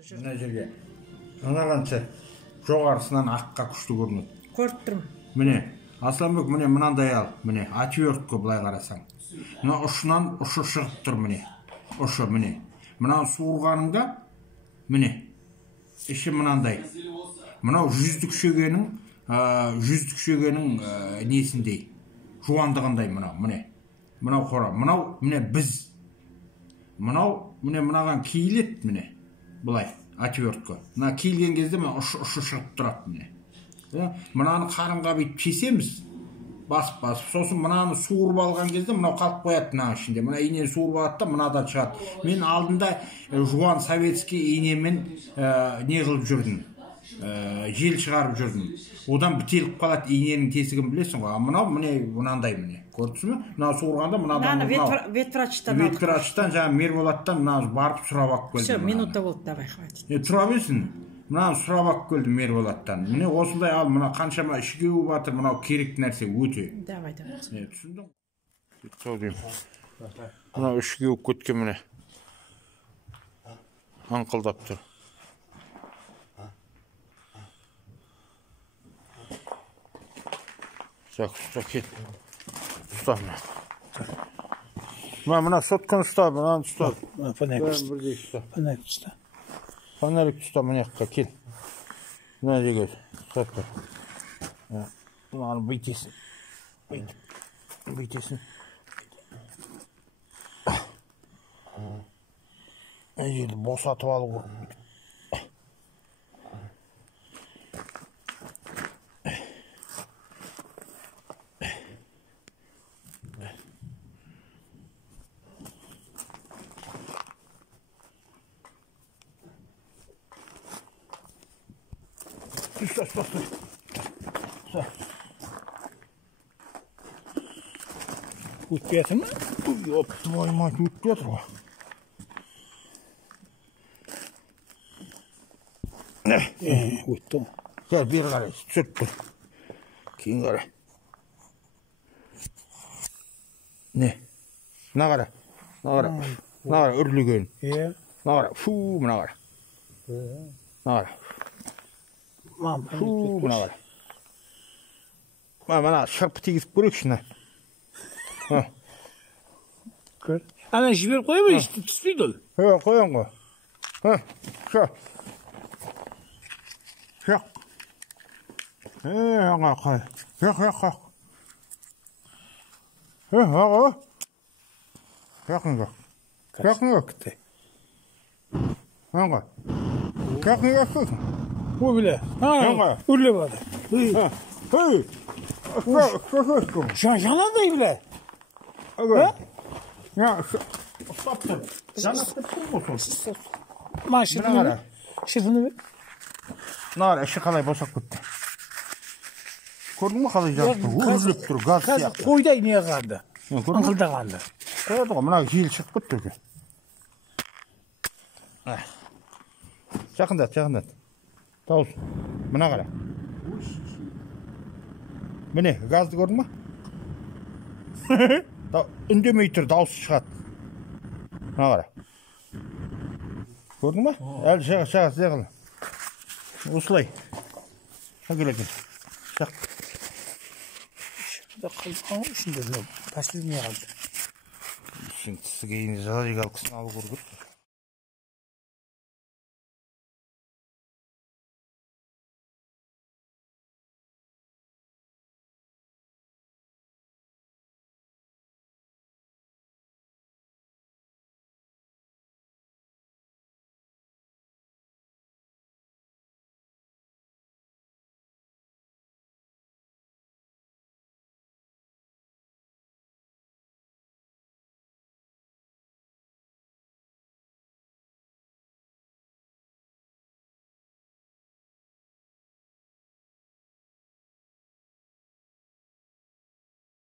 Мына жерге аналанша жоғарысынан аққа күшті көрінеді. Көріп тұрмын. Міне, Асланбек, міне мынандай ал, міне отвертка былай қарасаң. Мына ұшынан ұшы шығып тұр, міне. Ұшы, міне. Мынаны суырғаныңда, міне. Іші мынандай. Мынау жүздік шөгенің несіндей. Жуандығындай мынау, міне. Мынау қора, мынау, міне біз. Мынау, міне мынаған киілет, міне. Бұлай, отвертка. Мына киілген кезде ұшы шығып тұрады, міне. Мынаны қарынға бүйтіп кесеміз, басып, сосын мынаны суырып алған кезде мынау қалып қояды мына ішінде. Мына инені суырып алады да мынадан шығады. Мен алдында жуан советский инемен не қылып жүрдім, жел шығарып жүрдім. Одан бітеліп қалады иненің тесігін, білесің ғой. Мынау міне мынандай, міне. Көрдіңіз бе? Мына суырғанда мынадан ветврачтан жаңа Мерболаттан мынаны барып сұрап алып келдім. Все, минута болды, давай, хватит. Тұра берсін. Мынаны сұрап алып келдім Мерболаттан. Міне осындай ал, мына қаншама ішкеу батыр, мынау керек нәрсе өте. Давай. Түсіндің? Сол деймін. Мынау ішкеу кеткен, міне. Аңқылдап тұр. Ұста, кет. Ұста, мына сотканы ұста, мынаны ұста. Фонарик ұста. Фонарик ұста, мына жаққа, кел. Мына жерге ұстап. Мынаны бүйтесің. Бүйтесің. Мына жерді босатып алу керек. Стой. Өтпей жатыр ма? Ёп, твою мать, өтпей жатыр ғой. Өтті ғой. Кәл, бері қарай, түсіріп тұр. Кейін қарай. Не? Мына қара. Мына қара, үрлеген. Мына қара, фу, мына қара. Мына қара. Мына қара. Мына шырпы тегізіп көрекші, мына. Көр. Ана жібер қойып, түспейді ол. Қоян ғой. Шақ. Аңа қой. Шақ. Аға. Шақын жоқ. Шақын жоқ. Аңа. Шақын жоқ. О, біле. Аңа. Үрле бады. Жаңадай біле. Ұстап тұр. Жаңастып тұр бұл. Ма шыртыны бе? Нар, іші қалай босап көтті. Көрдің ме қалай жағып тұр? Өрліп тұр, газ сияқты. Қойдай не қанды? Аңқылдағанды. Қойды ғой, мына жел шығып көтті. Жақындат. Дауыс. Мына қара. Міне, газды көрдің ме? Үндемей тұр, дауысы шығады. Мына қара. Көрдің ме? Әлі шыға, зеғыл. Осылай. Әгел екен. Шақ. Шында қалдыған ғой, үшінде последний қалды. Үшін тісі кейін жала жегал кісін алу көргір.